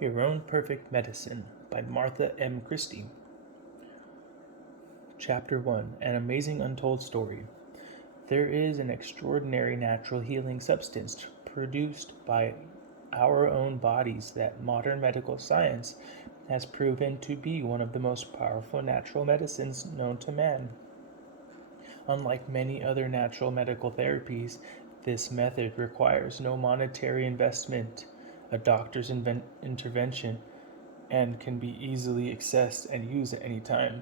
Your Own Perfect Medicine by Martha M. Christy. Chapter 1 An Amazing Untold Story. There is an extraordinary natural healing substance produced by our own bodies that modern medical science has proven to be one of the most powerful natural medicines known to man. Unlike many other natural medical therapies, this method requires no monetary investment, a doctor's intervention, and can be easily accessed and used at any time.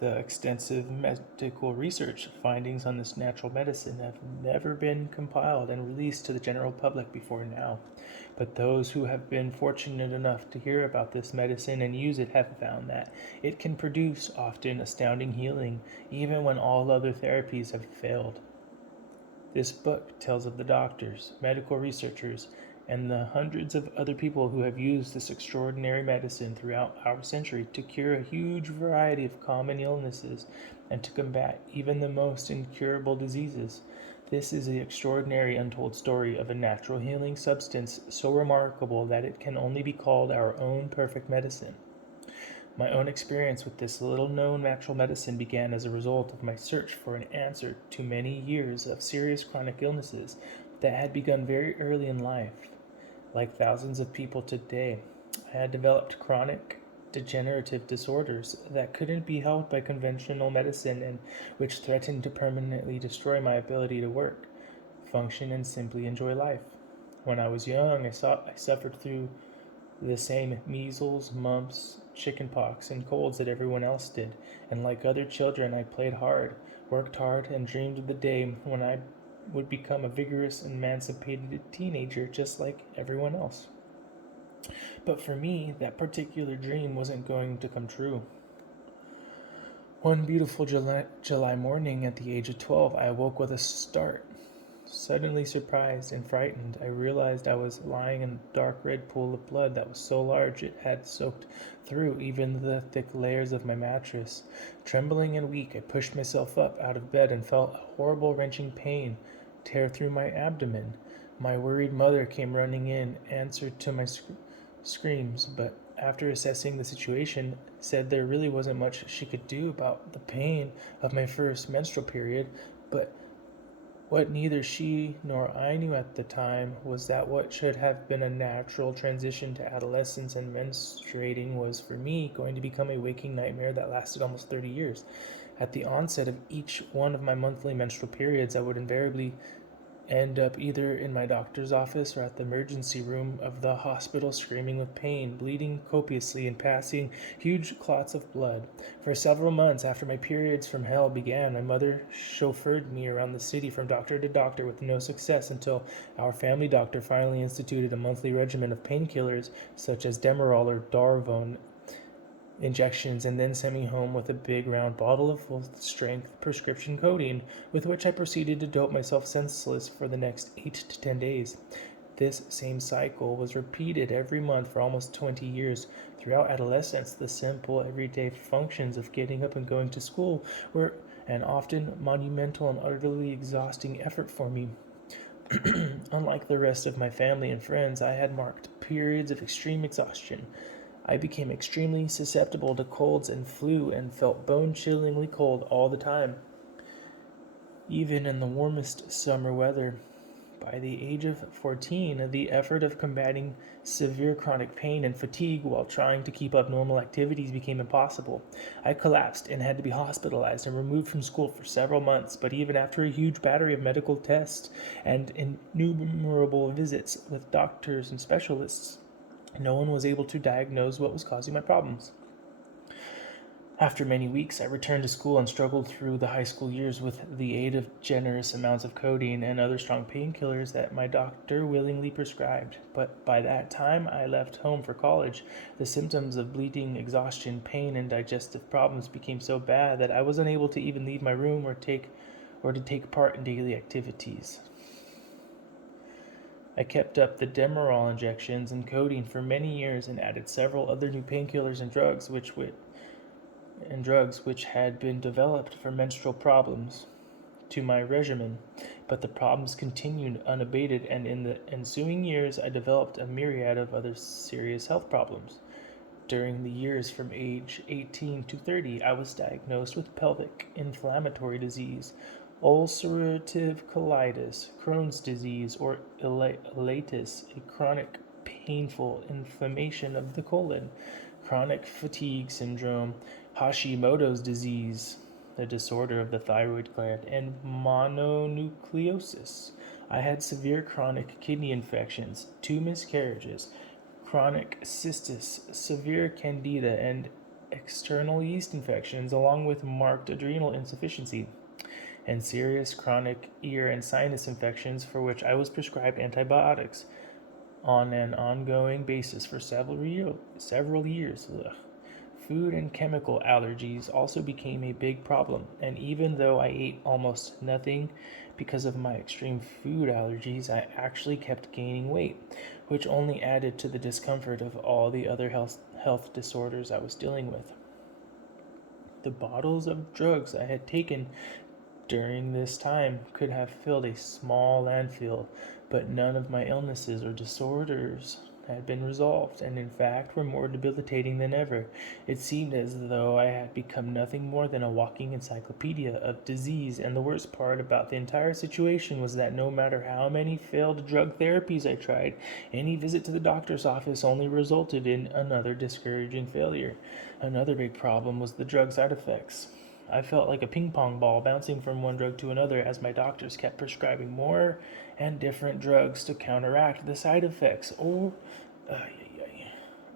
The extensive medical research findings on this natural medicine have never been compiled and released to the general public before now, but those who have been fortunate enough to hear about this medicine and use it have found that it can produce often astounding healing, even when all other therapies have failed. This book tells of the doctors, medical researchers, and the hundreds of other people who have used this extraordinary medicine throughout our century to cure a huge variety of common illnesses and to combat even the most incurable diseases. This is the extraordinary untold story of a natural healing substance so remarkable that it can only be called our own perfect medicine. My own experience with this little-known natural medicine began as a result of my search for an answer to many years of serious chronic illnesses that had begun very early in life. Like thousands of people today, I had developed chronic degenerative disorders that couldn't be helped by conventional medicine and which threatened to permanently destroy my ability to work, function, and simply enjoy life. When I was young, I suffered through the same measles, mumps, chickenpox, and colds that everyone else did, and like other children, I played hard, worked hard, and dreamed of the day when I would become a vigorous, emancipated teenager just like everyone else. But for me, that particular dream wasn't going to come true. One beautiful July morning at the age of 12, I awoke with a start. Suddenly surprised and frightened, I realized I was lying in a dark red pool of blood that was so large it had soaked through even the thick layers of my mattress. Trembling and weak, I pushed myself up out of bed and felt a horrible wrenching pain tear through my abdomen. My worried mother came running in, answered to my screams, but after assessing the situation, said there really wasn't much she could do about the pain of my first menstrual period, but what neither she nor I knew at the time was that what should have been a natural transition to adolescence and menstruating was for me going to become a waking nightmare that lasted almost 30 years. At the onset of each one of my monthly menstrual periods, I would invariably end up either in my doctor's office or at the emergency room of the hospital screaming with pain, bleeding copiously, and passing huge clots of blood. For several months after my periods from hell began, my mother chauffeured me around the city from doctor to doctor with no success until our family doctor finally instituted a monthly regimen of painkillers such as Demerol or Darvon injections and then sent me home with a big round bottle of full-strength prescription codeine, with which I proceeded to dope myself senseless for the next 8 to 10 days. This same cycle was repeated every month for almost 20 years. Throughout adolescence, the simple everyday functions of getting up and going to school were an often monumental and utterly exhausting effort for me. Unlike the rest of my family and friends, I had marked periods of extreme exhaustion. I became extremely susceptible to colds and flu and felt bone-chillingly cold all the time, even in the warmest summer weather. By the age of 14, the effort of combating severe chronic pain and fatigue while trying to keep up normal activities became impossible. I collapsed and had to be hospitalized and removed from school for several months, but even after a huge battery of medical tests and innumerable visits with doctors and specialists, no one was able to diagnose what was causing my problems. After many weeks, I returned to school and struggled through the high school years with the aid of generous amounts of codeine and other strong painkillers that my doctor willingly prescribed. But by that time, I left home for college. The symptoms of bleeding, exhaustion, pain, and digestive problems became so bad that I was unable to even leave my room or to take part in daily activities. I kept up the Demerol injections and codeine for many years and added several other new painkillers and drugs which had been developed for menstrual problems. to my regimen, but the problems continued unabated, and in the ensuing years I developed a myriad of other serious health problems. During the years from age 18 to 30, I was diagnosed with pelvic inflammatory disease, ulcerative colitis, Crohn's disease, or ileitis, a chronic painful inflammation of the colon, chronic fatigue syndrome, Hashimoto's disease, a disorder of the thyroid gland, and mononucleosis. I had severe chronic kidney infections, 2 miscarriages, chronic cystis, severe candida, and external yeast infections, along with marked adrenal insufficiency, and serious chronic ear and sinus infections for which I was prescribed antibiotics on an ongoing basis for several years. Ugh. Food and chemical allergies also became a big problem, and even though I ate almost nothing because of my extreme food allergies, I actually kept gaining weight, which only added to the discomfort of all the other health disorders I was dealing with. The bottles of drugs I had taken during this time could have filled a small landfill, but none of my illnesses or disorders had been resolved, and in fact were more debilitating than ever. It seemed as though I had become nothing more than a walking encyclopedia of disease, and the worst part about the entire situation was that no matter how many failed drug therapies I tried, any visit to the doctor's office only resulted in another discouraging failure. Another big problem was the drug side effects. I felt like a ping pong ball bouncing from one drug to another as my doctors kept prescribing more and different drugs to counteract the side effects,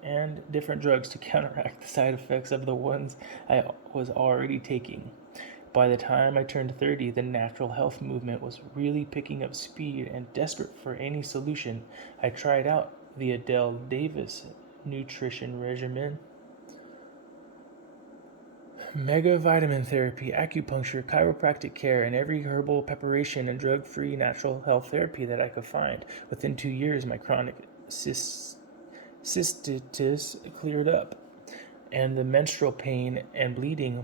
and different drugs to counteract the side effects of the ones I was already taking. By the time I turned 30, the natural health movement was really picking up speed, and desperate for any solution, I tried out the Adele Davis nutrition regimen. Mega vitamin therapy, acupuncture, chiropractic care, and every herbal preparation and drug-free natural health therapy that I could find. Within 2 years, my chronic cystitis cleared up, and the menstrual pain and bleeding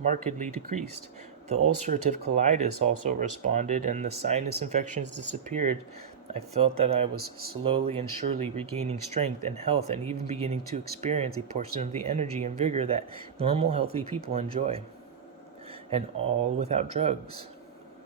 markedly decreased. The ulcerative colitis also responded, and the sinus infections disappeared. I felt that I was slowly and surely regaining strength and health, and even beginning to experience a portion of the energy and vigor that normal, healthy people enjoy. And all without drugs.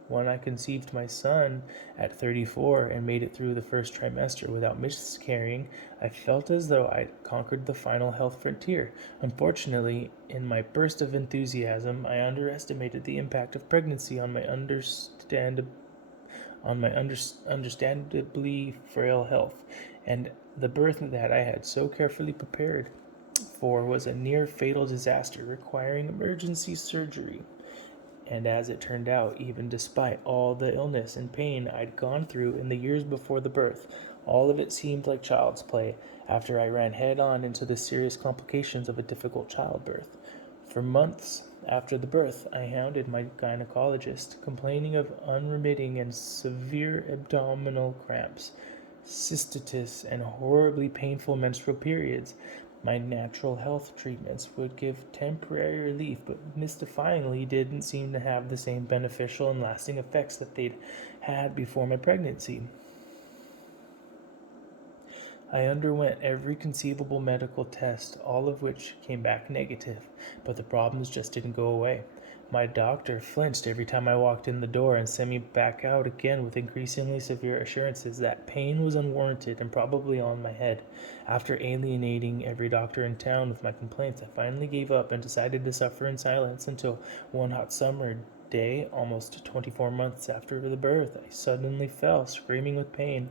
When I conceived my son at 34 and made it through the first trimester without miscarrying, I felt as though I'd conquered the final health frontier. Unfortunately, in my burst of enthusiasm, I underestimated the impact of pregnancy on my understandably frail health, and the birth that I had so carefully prepared for was a near fatal disaster requiring emergency surgery. And as it turned out, even despite all the illness and pain I'd gone through in the years before the birth, all of it seemed like child's play after I ran head on into the serious complications of a difficult childbirth. For months after the birth, I hounded my gynecologist, complaining of unremitting and severe abdominal cramps, cystitis, and horribly painful menstrual periods. My natural health treatments would give temporary relief, but mystifyingly didn't seem to have the same beneficial and lasting effects that they'd had before my pregnancy. I underwent every conceivable medical test, all of which came back negative, but the problems just didn't go away. My doctor flinched every time I walked in the door and sent me back out again with increasingly severe assurances that pain was unwarranted and probably on my head. After alienating every doctor in town with my complaints, I finally gave up and decided to suffer in silence until one hot summer day, almost 24 months after the birth, I suddenly fell, screaming with pain,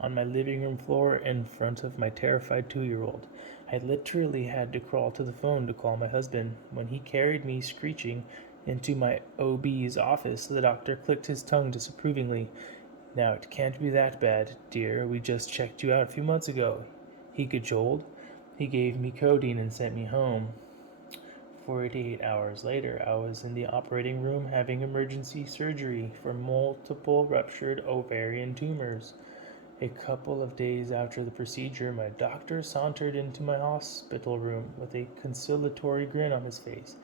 on my living room floor in front of my terrified 2-year-old. I literally had to crawl to the phone to call my husband. When he carried me screeching into my OB's office, the doctor clicked his tongue disapprovingly. "Now, it can't be that bad, dear. We just checked you out a few months ago," he cajoled. He gave me codeine and sent me home. 48 hours later, I was in the operating room having emergency surgery for multiple ruptured ovarian tumors. A couple of days after the procedure, my doctor sauntered into my hospital room with a conciliatory grin on his face.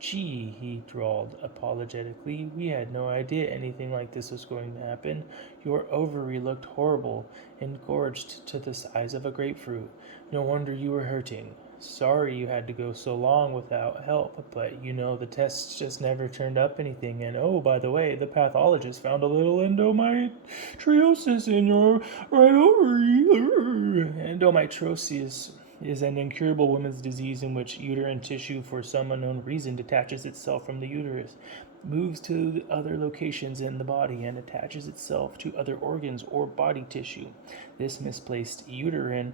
Gee, he drawled apologetically, we had no idea anything like this was going to happen. Your ovary looked horrible, engorged to the size of a grapefruit. No wonder you were hurting. Sorry you had to go so long without help, but the tests just never turned up anything. And oh, by the way, the pathologist found a little endometriosis in your right ovary. Endometriosis is an incurable woman's disease in which uterine tissue, for some unknown reason, detaches itself from the uterus, moves to other locations in the body, and attaches itself to other organs or body tissue. This misplaced uterine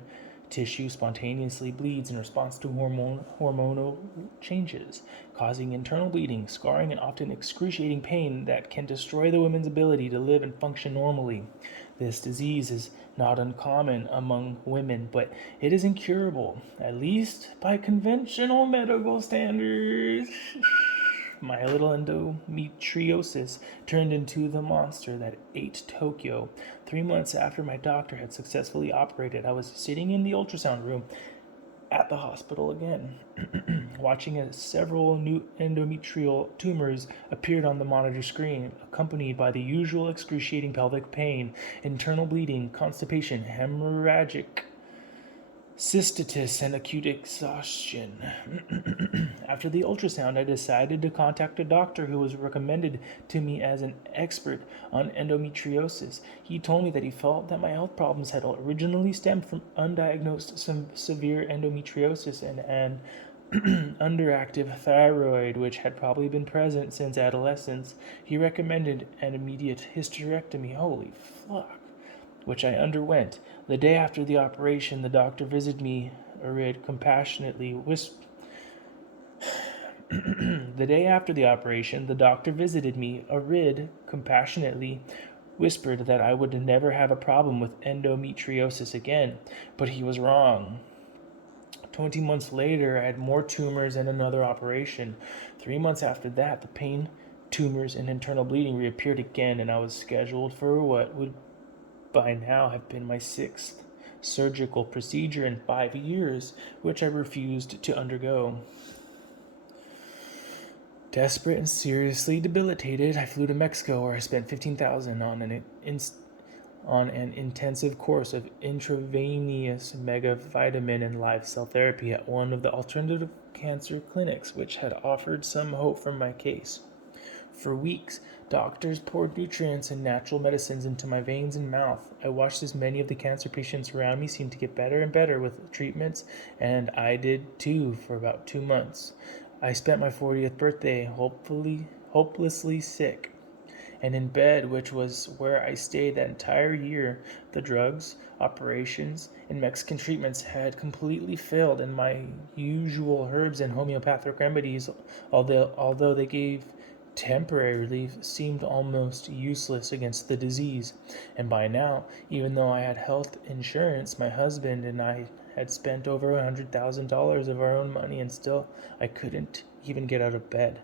tissue spontaneously bleeds in response to hormonal changes, causing internal bleeding, scarring, and often excruciating pain that can destroy the woman's ability to live and function normally. This disease is not uncommon among women, but it is incurable, at least by conventional medical standards. My little endometriosis turned into the monster that ate Tokyo. 3 months after my doctor had successfully operated, I was sitting in the ultrasound room at the hospital again, watching as several new endometrial tumors appeared on the monitor screen, accompanied by the usual excruciating pelvic pain, internal bleeding, constipation, hemorrhagic cystitis, and acute exhaustion. After the ultrasound, I decided to contact a doctor who was recommended to me as an expert on endometriosis. He told me that he felt that my health problems had originally stemmed from undiagnosed severe endometriosis and an underactive thyroid, which had probably been present since adolescence. He recommended an immediate hysterectomy. Holy fuck. Which I underwent. The day after the operation, the doctor visited me, compassionately whispered. The day after the operation, the doctor visited me, compassionately whispered that I would never have a problem with endometriosis again, but he was wrong. 20 months later, I had more tumors and another operation. 3 months after that, the pain, tumors, and internal bleeding reappeared again, and I was scheduled for what would by now have been my 6th surgical procedure in 5 years, which I refused to undergo. Desperate and seriously debilitated, I flew to Mexico, where I spent $15,000 on an intensive course of intravenous megavitamin and live cell therapy at one of the alternative cancer clinics, which had offered some hope for my case. For weeks, doctors poured nutrients and natural medicines into my veins and mouth. I watched as many of the cancer patients around me seemed to get better and better with treatments, and I did too for about 2 months. I spent my 40th birthday hopelessly sick and in bed, which was where I stayed that entire year. The drugs, operations, and Mexican treatments had completely failed, and my usual herbs and homeopathic remedies, although they gave temporary relief, seemed almost useless against the disease. And by now, even though I had health insurance, my husband and I had spent over $100,000 of our own money, and still I couldn't even get out of bed.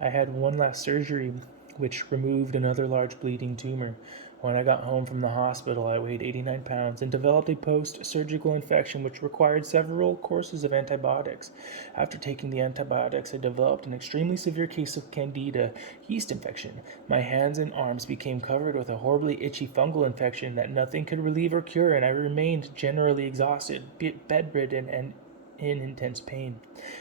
I had one last surgery, which removed another large bleeding tumor. When I got home from the hospital, I weighed 89 pounds and developed a post-surgical infection which required several courses of antibiotics. After taking the antibiotics, I developed an extremely severe case of candida yeast infection. My hands and arms became covered with a horribly itchy fungal infection that nothing could relieve or cure, and I remained generally exhausted, bedridden, and in intense pain.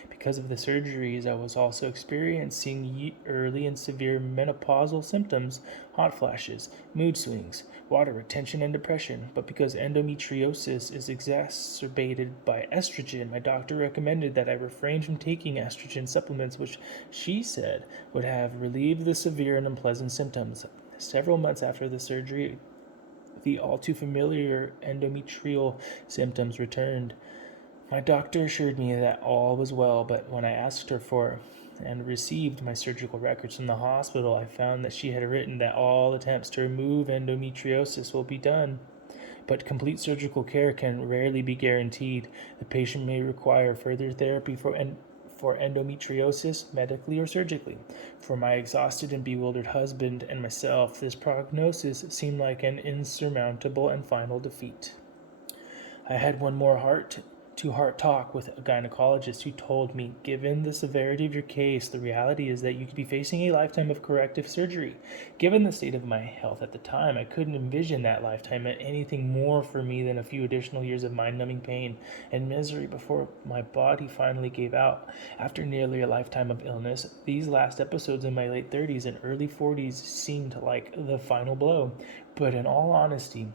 Because of the surgeries, I was also experiencing early and severe menopausal symptoms, hot flashes, mood swings, water retention, and depression. But because endometriosis is exacerbated by estrogen, my doctor recommended that I refrain from taking estrogen supplements, which she said would have relieved the severe and unpleasant symptoms. Several months after the surgery, the all too familiar endometrial symptoms returned. My doctor assured me that all was well, but when I asked her for and received my surgical records from the hospital, I found that she had written that all attempts to remove endometriosis will be done, but complete surgical care can rarely be guaranteed. The patient may require further therapy for endometriosis, medically or surgically. For my exhausted and bewildered husband and myself, this prognosis seemed like an insurmountable and final defeat. I had one more heart heart-to-heart talk with a gynecologist who told me, given the severity of your case, the reality is that you could be facing a lifetime of corrective surgery. Given the state of my health at the time, I couldn't envision that lifetime meant anything more for me than a few additional years of mind-numbing pain and misery before my body finally gave out. After nearly a lifetime of illness, these last episodes in my late 30s and early 40s seemed like the final blow. But in all honesty,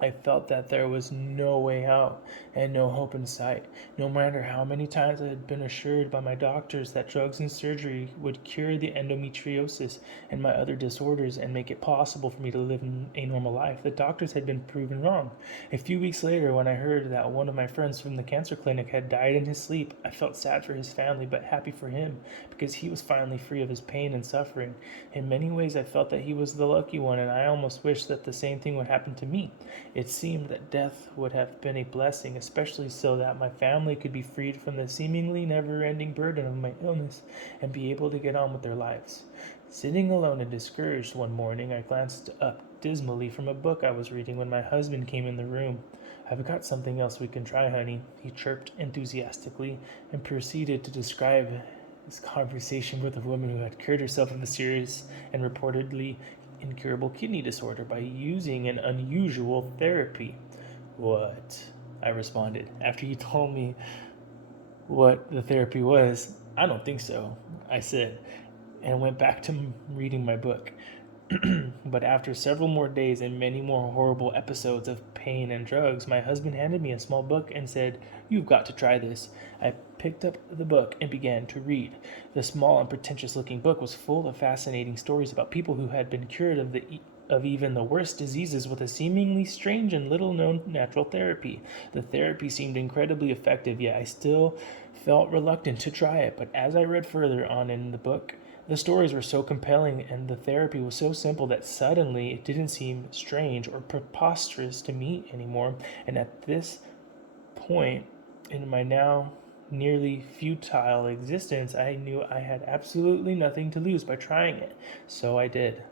I felt that there was no way out and no hope in sight. No matter how many times I had been assured by my doctors that drugs and surgery would cure the endometriosis and my other disorders and make it possible for me to live a normal life, the doctors had been proven wrong. A few weeks later, when I heard that one of my friends from the cancer clinic had died in his sleep, I felt sad for his family but happy for him because he was finally free of his pain and suffering. In many ways, I felt that he was the lucky one, and I almost wished that the same thing would happen to me. It seemed that death would have been a blessing, especially so that my family could be freed from the seemingly never-ending burden of my illness and be able to get on with their lives. Sitting alone and discouraged one morning, I glanced up dismally from a book I was reading when my husband came in the room. "I've got something else we can try, honey," he chirped enthusiastically and proceeded to describe his conversation with a woman who had cured herself of a serious and reportedly incurable kidney disorder by using an unusual therapy. "What?" I responded, after he told me what the therapy was. "I don't think so," I said, and went back to reading my book. But after several more days and many more horrible episodes of pain and drugs, my husband handed me a small book and said, "You've got to try this." I picked up the book and began to read. The small and pretentious-looking book was full of fascinating stories about people who had been cured of even the worst diseases with a seemingly strange and little-known natural therapy. The therapy seemed incredibly effective, yet I still felt reluctant to try it. But as I read further on in the book, the stories were so compelling and the therapy was so simple that suddenly it didn't seem strange or preposterous to me anymore. And at this point in my now nearly futile existence, I knew I had absolutely nothing to lose by trying it. So I did.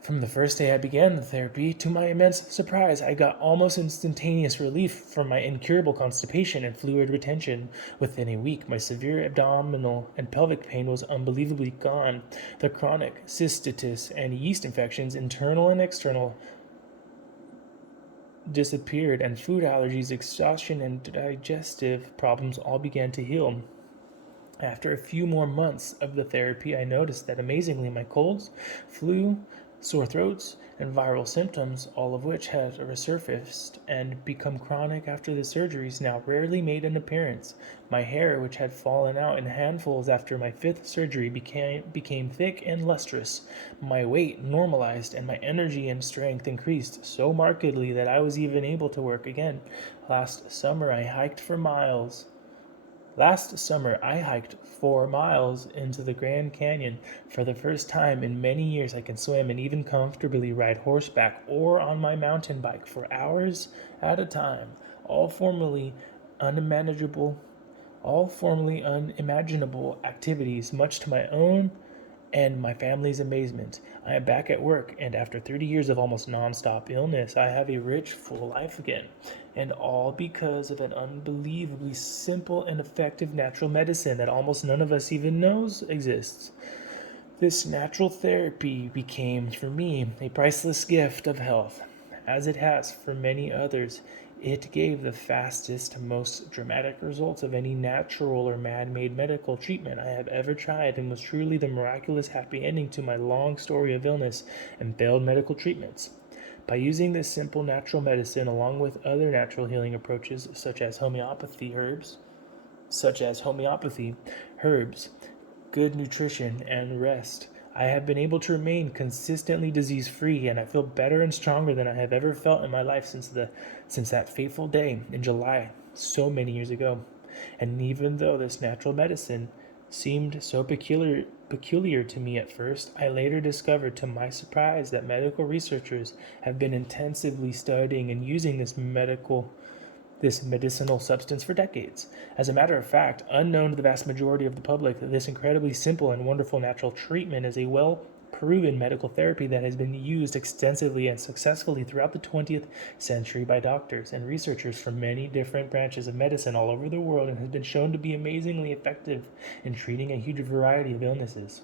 From the first day I began the therapy, to my immense surprise, I got almost instantaneous relief from my incurable constipation and fluid retention. Within a week, my severe abdominal and pelvic pain was unbelievably gone. The chronic cystitis and yeast infections, internal and external, disappeared, and food allergies, exhaustion, and digestive problems all began to heal. After a few more months of the therapy, I noticed that amazingly my colds, flu, sore throats, and viral symptoms, all of which had resurfaced and become chronic after the surgeries, now rarely made an appearance. My hair, which had fallen out in handfuls after my 5th surgery, became thick and lustrous. My weight normalized, and my energy and strength increased so markedly that I was even able to work again. Last summer, I hiked 4 miles into the Grand Canyon. For the first time in many years, I can swim and even comfortably ride horseback or on my mountain bike for hours at a time, all formerly unimaginable activities, much to my own and my family's amazement. I am back at work, and after 30 years of almost non-stop illness, I have a rich, full life again. And all because of an unbelievably simple and effective natural medicine that almost none of us even knows exists. This natural therapy became, for me, a priceless gift of health. As it has for many others, it gave the fastest, most dramatic results of any natural or man-made medical treatment I have ever tried, and was truly the miraculous happy ending to my long story of illness and failed medical treatments. By using this simple natural medicine along with other natural healing approaches such as homeopathy, herbs, good nutrition, and rest, I have been able to remain consistently disease-free, and I feel better and stronger than I have ever felt in my life since that fateful day in July, so many years ago. And even though this natural medicine seemed so peculiar to me at first, I later discovered to my surprise that medical researchers have been intensively studying and using this medicinal substance for decades. As a matter of fact, unknown to the vast majority of the public, this incredibly simple and wonderful natural treatment is a well proven medical therapy that has been used extensively and successfully throughout the 20th century by doctors and researchers from many different branches of medicine all over the world, and has been shown to be amazingly effective in treating a huge variety of illnesses.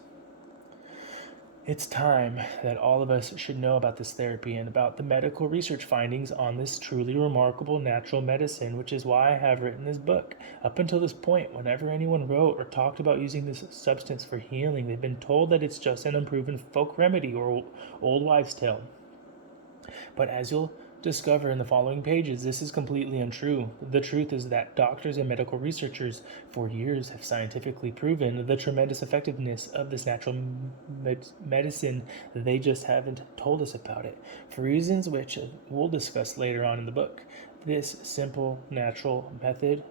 It's time that all of us should know about this therapy and about the medical research findings on this truly remarkable natural medicine, which is why I have written this book. Up until this point, whenever anyone wrote or talked about using this substance for healing, they've been told that it's just an unproven folk remedy or old wives' tale. But as you'll discover in the following pages, this is completely untrue. The truth is that doctors and medical researchers for years have scientifically proven the tremendous effectiveness of this natural medicine. They just haven't told us about it, for reasons which we'll discuss later on in the book. This simple natural method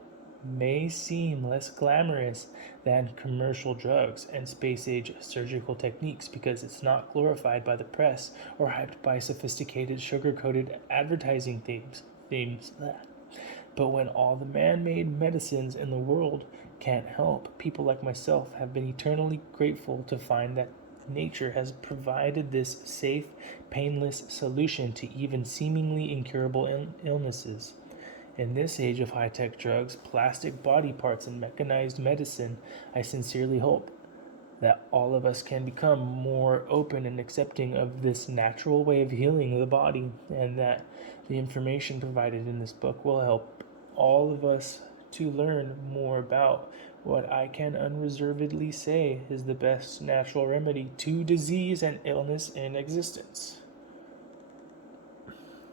may seem less glamorous than commercial drugs and space-age surgical techniques because it's not glorified by the press or hyped by sophisticated sugar-coated advertising themes. But when all the man-made medicines in the world can't help, people like myself have been eternally grateful to find that nature has provided this safe, painless solution to even seemingly incurable illnesses. In this age of high-tech drugs, plastic body parts, and mechanized medicine, I sincerely hope that all of us can become more open and accepting of this natural way of healing the body, and that the information provided in this book will help all of us to learn more about what I can unreservedly say is the best natural remedy to disease and illness in existence.